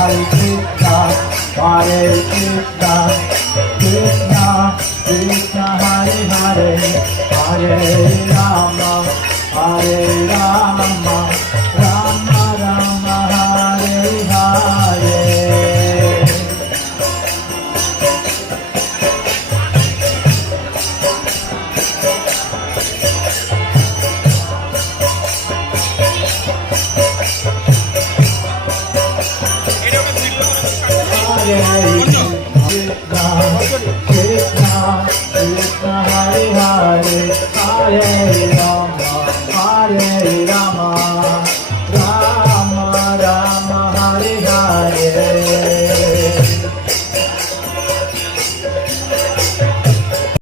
Hare Krishna, Hare Krishna, Krishna Krishna, Hare Hare, Hare Rama, Hare Rama, Rama Rama, Hare Hare. Krishna Krishna, Hare Hare, Hare